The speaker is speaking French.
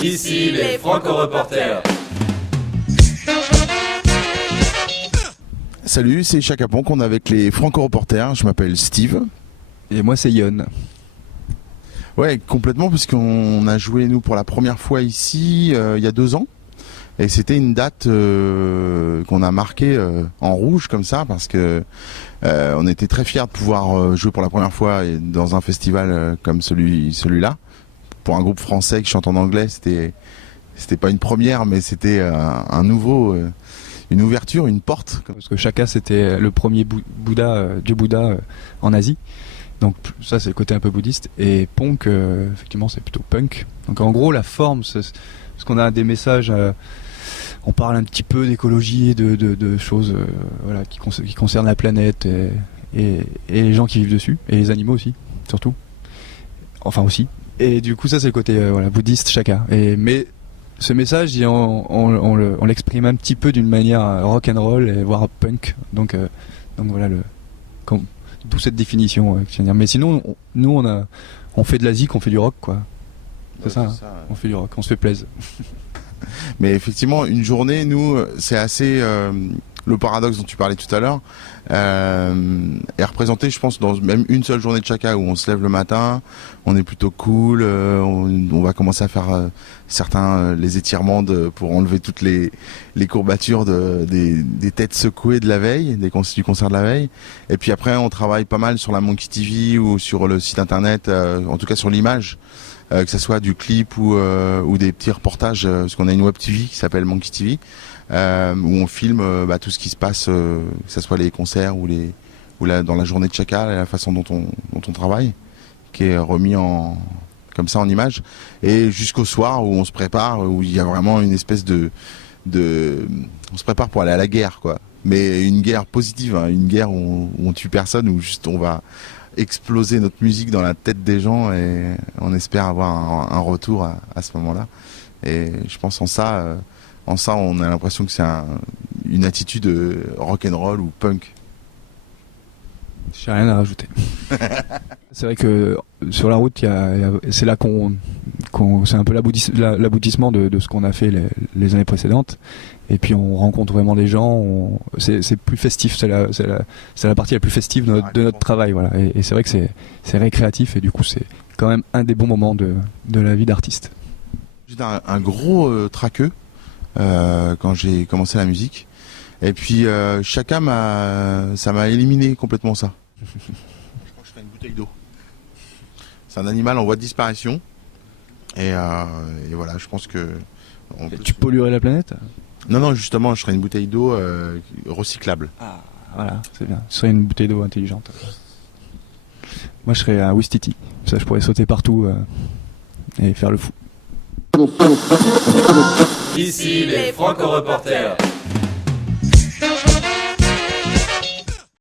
Ici les Franco-Reporters. Salut, c'est Chaka Ponk, on est avec les Franco-Reporters, je m'appelle Steve. Et moi c'est Yon. Ouais, complètement, puisqu'on a joué nous pour la première fois ici il y a 2 ans. Et c'était une date qu'on a marquée en rouge comme ça, parce que on était très fiers de pouvoir jouer pour la première fois dans un festival comme celui-là. Pour un groupe français qui chante en anglais, c'était pas une première, mais c'était un nouveau, une ouverture, une porte. Parce que Chaka c'était le premier dieu Bouddha en Asie. Donc ça c'est le côté un peu bouddhiste. Et Ponk, effectivement c'est plutôt punk. Donc en gros la forme, c'est parce qu'on a des messages, on parle un petit peu d'écologie et de choses voilà, qui concernent la planète et les gens qui vivent dessus. Et les animaux aussi, surtout. Enfin aussi. Et du coup ça c'est le côté voilà, bouddhiste Chaka. Mais ce message on l'exprime un petit peu d'une manière rock and roll et voire punk. Donc voilà d'où cette définition. Mais sinon nous on fait de la zik, on fait du rock quoi. C'est ça, hein. On fait du rock, on se fait plaisir. Mais effectivement, une journée, nous, c'est assez... le paradoxe dont tu parlais tout à l'heure est représenté, je pense, dans même une seule journée de Chaka où on se lève le matin, on est plutôt cool, on va commencer à faire certains les étirements pour enlever toutes les courbatures des têtes secouées de la veille, du concert de la veille. Et puis après, on travaille pas mal sur la Monkey TV ou sur le site internet, en tout cas sur l'image. Que ce soit du clip ou des petits reportages, parce qu'on a une web TV qui s'appelle Monkey TV, où on filme tout ce qui se passe, que ce soit les concerts ou dans la journée de Chaka, la façon dont on travaille, qui est remis comme ça en image, et jusqu'au soir où on se prépare, où il y a vraiment une espèce on se prépare pour aller à la guerre, quoi. Mais une guerre positive, hein, une guerre où on tue personne, où juste on va exploser notre musique dans la tête des gens et on espère avoir un retour à ce moment-là. Et je pense en ça on a l'impression que c'est une attitude rock'n'roll ou punk. J'ai rien à rajouter. C'est vrai que sur la route, c'est là c'est un peu l'aboutissement de ce qu'on a fait les années précédentes. Et puis on rencontre vraiment des gens. C'est plus festif. C'est la partie la plus festive de notre travail. Voilà. Et c'est vrai que c'est récréatif. Et du coup, c'est quand même un des bons moments de la vie d'artiste. J'étais un gros traqueux quand j'ai commencé la musique. Et puis Chaka ça m'a éliminé complètement ça. Je crois que je ferais une bouteille d'eau. C'est un animal en voie de disparition. Et voilà, je pense que... Tu polluerais la planète ? Non, justement, je ferais une bouteille d'eau recyclable. Ah, voilà, c'est bien. Ce serait une bouteille d'eau intelligente. Moi, je serais un Wistiti. Ça, je pourrais sauter partout et faire le fou. Ici les Franco-Reporters.